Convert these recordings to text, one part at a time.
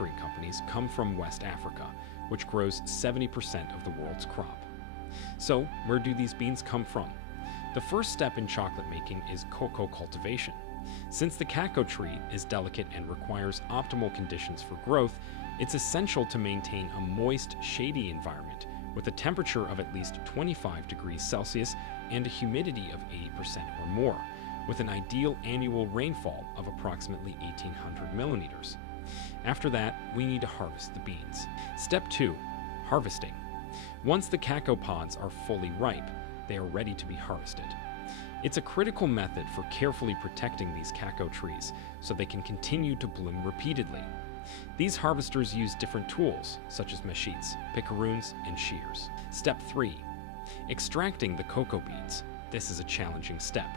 manufacturing companies come from West Africa, which grows 70% of the world's crop. So, where do these beans come from? The first step in chocolate making is cocoa cultivation. Since the cacao tree is delicate and requires optimal conditions for growth, it's essential to maintain a moist, shady environment with a temperature of at least 25 degrees Celsius and a humidity of 80% or more, with an ideal annual rainfall of approximately 1,800 millimeters. After that, we need to harvest the beans. Step 2. Harvesting. Once the cacao pods are fully ripe, they are ready to be harvested. It's a critical method for carefully protecting these cacao trees so they can continue to bloom repeatedly. These harvesters use different tools, such as machetes, picaroons, and shears. Step 3. Extracting the cocoa beans. This is a challenging step.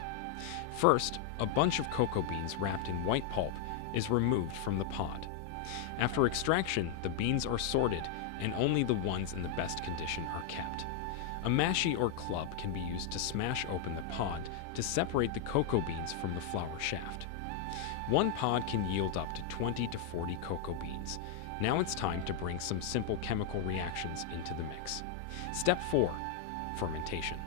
First, a bunch of cocoa beans wrapped in white pulp is removed from the pod. After extraction, the beans are sorted and only the ones in the best condition are kept. A mashie or club can be used to smash open the pod to separate the cocoa beans from the flower shaft. One pod can yield up to 20 to 40 cocoa beans. Now it's time to bring some simple chemical reactions into the mix. Step 4. Fermentation.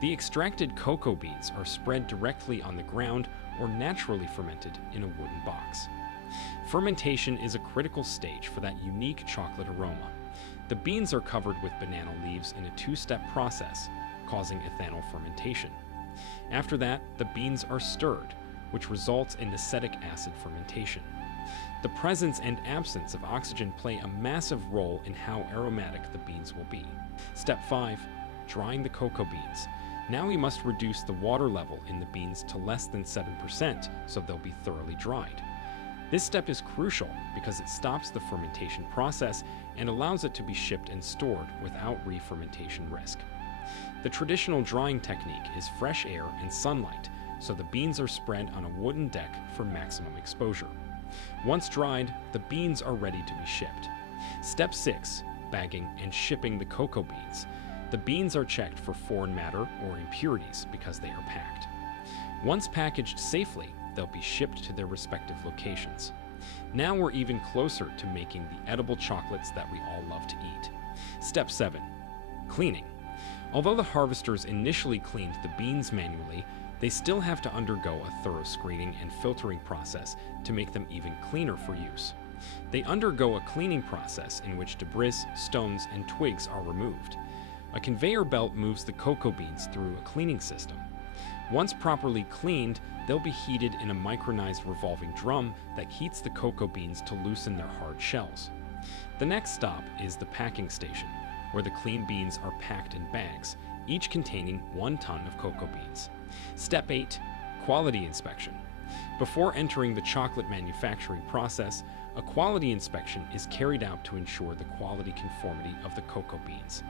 The extracted cocoa beans are spread directly on the ground or naturally fermented in a wooden box. Fermentation is a critical stage for that unique chocolate aroma. The beans are covered with banana leaves in a two-step process, causing ethanol fermentation. After that, the beans are stirred, which results in acetic acid fermentation. The presence and absence of oxygen play a massive role in how aromatic the beans will be. Step 5. Drying the cocoa beans. Now we must reduce the water level in the beans to less than 7% so they'll be thoroughly dried. This step is crucial because it stops the fermentation process and allows it to be shipped and stored without re-fermentation risk. The traditional drying technique is fresh air and sunlight, so the beans are spread on a wooden deck for maximum exposure. Once dried, the beans are ready to be shipped. Step 6. Bagging and shipping the cocoa beans. The beans are checked for foreign matter or impurities because they are packed. Once packaged safely, they'll be shipped to their respective locations. Now we're even closer to making the edible chocolates that we all love to eat. Step 7. Cleaning. Although the harvesters initially cleaned the beans manually, they still have to undergo a thorough screening and filtering process to make them even cleaner for use. They undergo a cleaning process in which debris, stones, and twigs are removed. A conveyor belt moves the cocoa beans through a cleaning system. Once properly cleaned, they'll be heated in a micronized revolving drum that heats the cocoa beans to loosen their hard shells. The next stop is the packing station, where the clean beans are packed in bags, each containing 1 ton of cocoa beans. Step 8. Quality inspection. Before entering the chocolate manufacturing process, a quality inspection is carried out to ensure the quality conformity of the cocoa beans.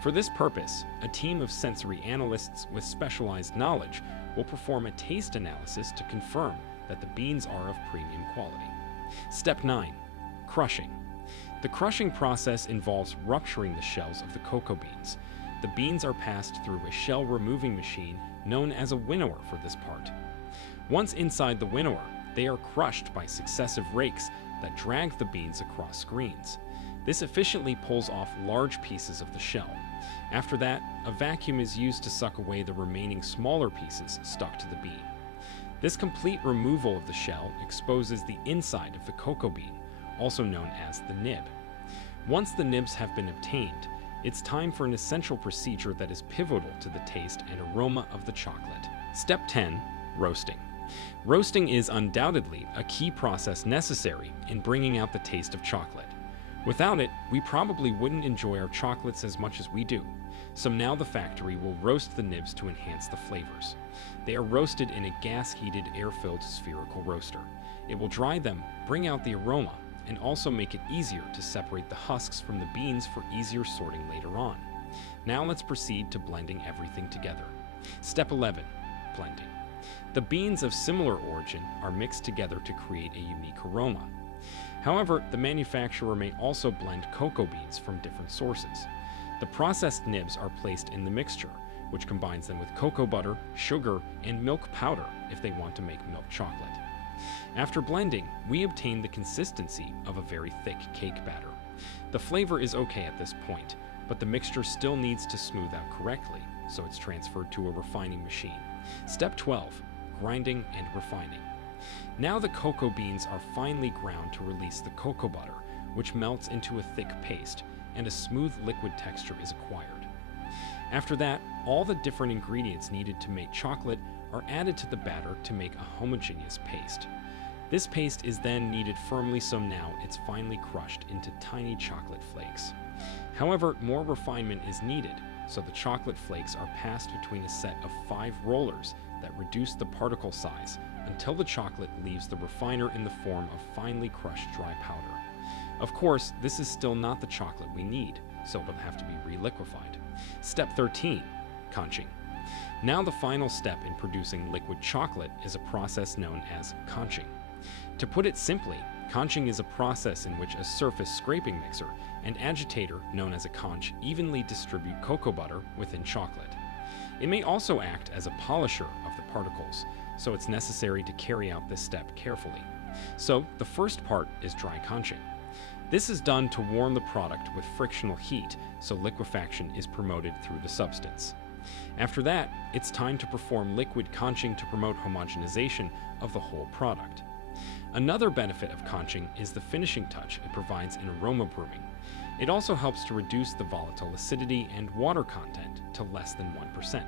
For this purpose, a team of sensory analysts with specialized knowledge will perform a taste analysis to confirm that the beans are of premium quality. Step 9. Crushing. The crushing process involves rupturing the shells of the cocoa beans. The beans are passed through a shell removing machine known as a winnower for this part. Once inside the winnower, they are crushed by successive rakes that drag the beans across screens. This efficiently pulls off large pieces of the shell. After that, a vacuum is used to suck away the remaining smaller pieces stuck to the bean. This complete removal of the shell exposes the inside of the cocoa bean, also known as the nib. Once the nibs have been obtained, it's time for an essential procedure that is pivotal to the taste and aroma of the chocolate. Step 10. Roasting. Roasting is undoubtedly a key process necessary in bringing out the taste of chocolate. Without it, we probably wouldn't enjoy our chocolates as much as we do. So now the factory will roast the nibs to enhance the flavors. They are roasted in a gas-heated, air-filled spherical roaster. It will dry them, bring out the aroma, and also make it easier to separate the husks from the beans for easier sorting later on. Now let's proceed to blending everything together. Step 11. Blending. The beans of similar origin are mixed together to create a unique aroma. However, the manufacturer may also blend cocoa beans from different sources. The processed nibs are placed in the mixture, which combines them with cocoa butter, sugar, and milk powder if they want to make milk chocolate. After blending, we obtain the consistency of a very thick cake batter. The flavor is okay at this point, but the mixture still needs to smooth out correctly, so it's transferred to a refining machine. Step 12, grinding and refining. Now the cocoa beans are finely ground to release the cocoa butter, which melts into a thick paste, and a smooth liquid texture is acquired. After that, all the different ingredients needed to make chocolate are added to the batter to make a homogeneous paste. This paste is then kneaded firmly, so now it's finely crushed into tiny chocolate flakes. However, more refinement is needed, so the chocolate flakes are passed between a set of 5 rollers that reduce the particle size until the chocolate leaves the refiner in the form of finely crushed dry powder. Of course, this is still not the chocolate we need, so it'll have to be re-liquefied. Step 13, conching. Now the final step in producing liquid chocolate is a process known as conching. To put it simply, conching is a process in which a surface scraping mixer and agitator known as a conch evenly distribute cocoa butter within chocolate. It may also act as a polisher of the particles, so it's necessary to carry out this step carefully. So the first part is dry conching. This is done to warm the product with frictional heat, so liquefaction is promoted through the substance. After that, it's time to perform liquid conching to promote homogenization of the whole product. Another benefit of conching is the finishing touch it provides in aroma brewing. It also helps to reduce the volatile acidity and water content to less than 1%.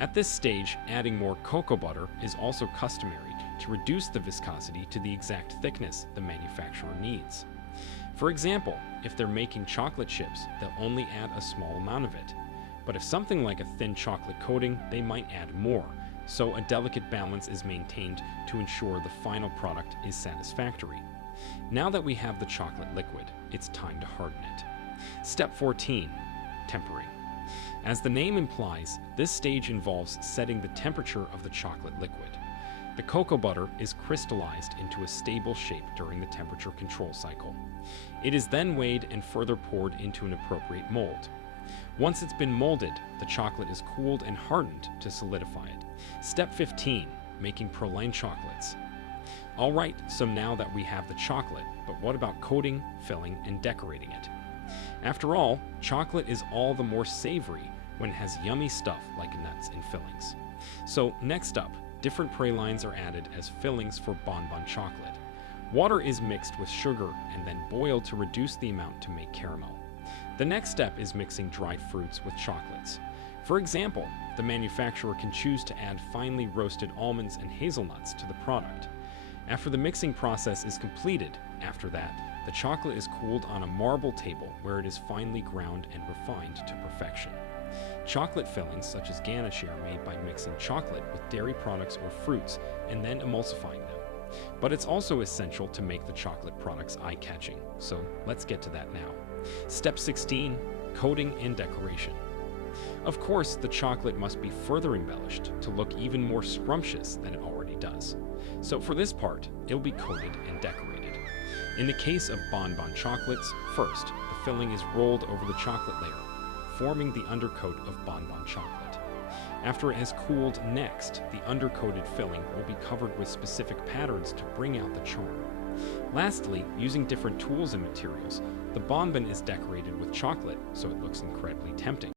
At this stage, adding more cocoa butter is also customary to reduce the viscosity to the exact thickness the manufacturer needs. For example, if they're making chocolate chips, they'll only add a small amount of it. But if something like a thin chocolate coating, they might add more, so a delicate balance is maintained to ensure the final product is satisfactory. Now that we have the chocolate liquid, it's time to harden it. Step 14, tempering. As the name implies, this stage involves setting the temperature of the chocolate liquid. The cocoa butter is crystallized into a stable shape during the temperature control cycle. It is then weighed and further poured into an appropriate mold. Once it's been molded, the chocolate is cooled and hardened to solidify it. Step 15, making praline chocolates. Alright, so now that we have the chocolate, but what about coating, filling, and decorating it? After all, chocolate is all the more savory when it has yummy stuff like nuts and fillings. So next up, different pralines are added as fillings for bonbon chocolate. Water is mixed with sugar and then boiled to reduce the amount to make caramel. The next step is mixing dried fruits with chocolates. For example, the manufacturer can choose to add finely roasted almonds and hazelnuts to the product. After the mixing process is completed, after that, the chocolate is cooled on a marble table where it is finely ground and refined to perfection. Chocolate fillings such as ganache are made by mixing chocolate with dairy products or fruits and then emulsifying them. But it's also essential to make the chocolate products eye-catching, so let's get to that now. Step 16, coating and decoration. Of course, the chocolate must be further embellished to look even more scrumptious than it already does. So for this part, it'll be coated and decorated. In the case of bonbon chocolates, first, the filling is rolled over the chocolate layer, forming the undercoat of bonbon chocolate. After it has cooled next, the undercoated filling will be covered with specific patterns to bring out the charm. Lastly, using different tools and materials, the bonbon is decorated with chocolate so it looks incredibly tempting.